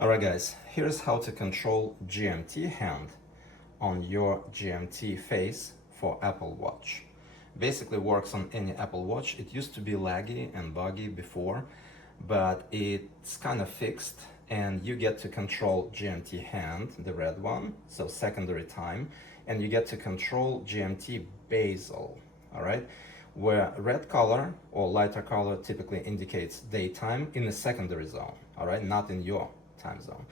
Alright guys, here's how to control GMT hand on your GMT face for Apple Watch. Basically works on any Apple Watch. It used to be laggy and buggy before, but it's kind of fixed and you get to control GMT hand, the red one, so secondary time, and you get to control GMT bezel, alright? Where red color or lighter color typically indicates daytime in the secondary zone, alright, not in your time zone,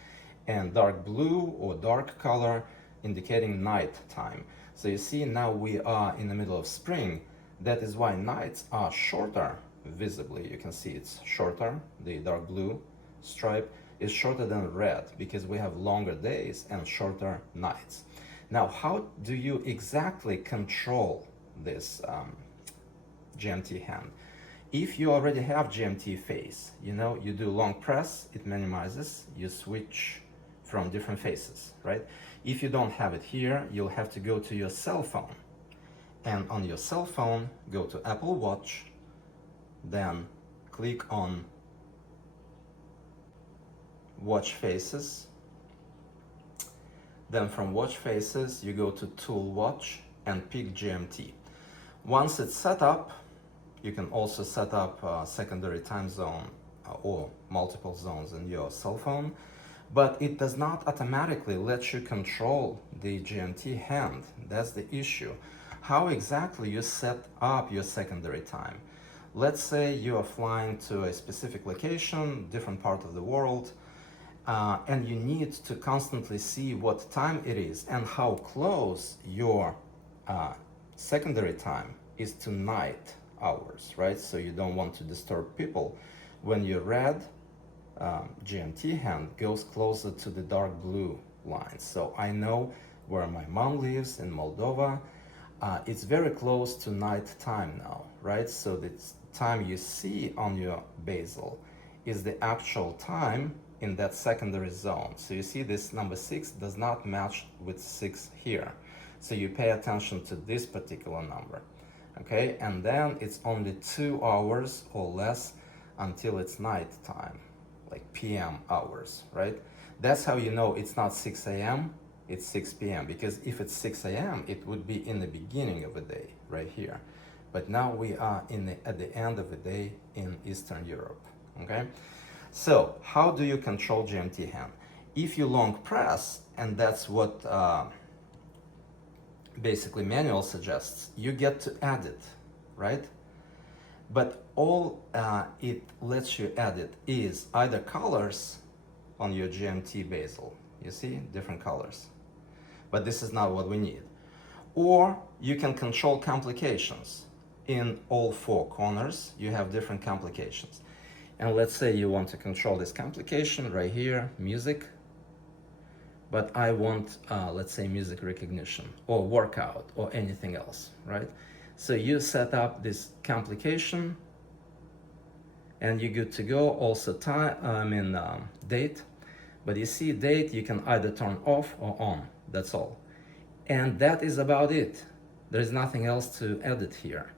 and dark blue or dark color indicating night time. So you see now we are in the middle of spring. That is why nights are shorter visibly. You can see it's shorter. The dark blue stripe is shorter than red because we have longer days and shorter nights. Now how do you exactly control this GMT hand? If you already have GMT face, you do long press, it minimizes, you switch from different faces, right? If you don't have it here, you'll have to go to your cell phone. And on your cell phone, go to Apple Watch, then click on Watch Faces. Then from Watch Faces, you go to Tool Watch and pick GMT. Once it's set up, you can also set up a secondary time zone or multiple zones in your cell phone, but it does not automatically let you control the GMT hand. That's the issue. How exactly you set up your secondary time? Let's say you are flying to a specific location, different part of the world, and you need to constantly see what time it is and how close your secondary time is to night hours, right? So you don't want to disturb people. When your red GMT hand goes closer to the dark blue line. So I know where my mom lives in Moldova. It's very close to night time now, right? So the time you see on your bezel is the actual time in that secondary zone. So you see this number 6 does not match with 6 here. So you pay attention to this particular number. Okay, and then it's only 2 hours or less until it's night time, like PM hours, right? That's how you know it's not 6 a.m., it's 6 p.m. Because if it's 6 a.m., it would be in the beginning of the day, right here. But now we are at the end of the day in Eastern Europe, okay? So how do you control GMT hand? If you long press, and that's what basically manual suggests, you get to edit, right? But all it lets you edit is either colors on your GMT bezel, you see, different colors, but this is not what we need. Or you can control complications. In all 4 corners you have different complications, and let's say you want to control this complication right here, music, but I want, let's say, music recognition or workout or anything else, right? So you set up this complication and you're good to go. Also time, date, but you see date, you can either turn off or on, that's all. And that is about it. There's nothing else to edit here.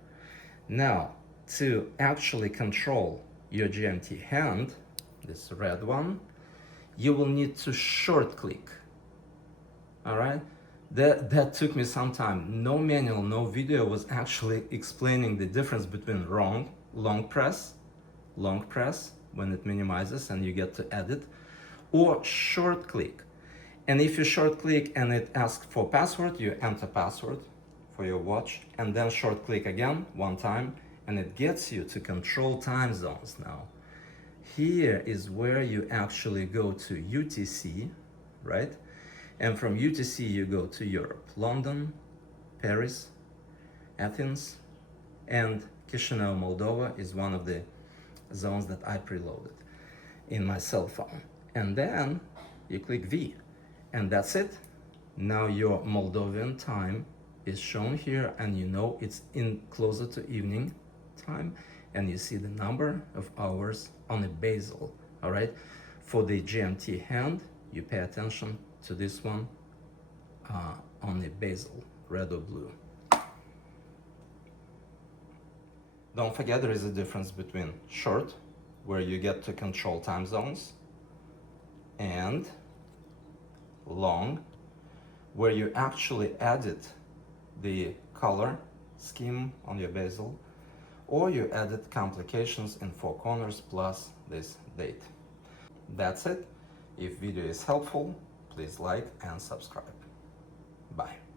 Now, to actually control your GMT hand, this red one, you will need to short click. All right, that took me some time. No manual, no video was actually explaining the difference between long press when it minimizes and you get to edit, or short click. And if you short click and it asks for password, you enter password for your watch and then short click again one time and it gets you to control time zones. Now here is where you actually go to UTC, right? And from UTC you go to Europe, London, Paris, Athens, and Chisinau, Moldova is one of the zones that I preloaded in my cell phone. And then you click V, and that's it. Now your Moldovan time is shown here, and you know it's in closer to evening time, and you see the number of hours on a bezel, all right? For the GMT hand, you pay attention to this one on the bezel, red or blue. Don't forget there is a difference between short, where you get to control time zones, and and long, where you actually added the color scheme on your bezel, or you added complications in four corners plus this date. That's it. If video is helpful, please like and subscribe. Bye.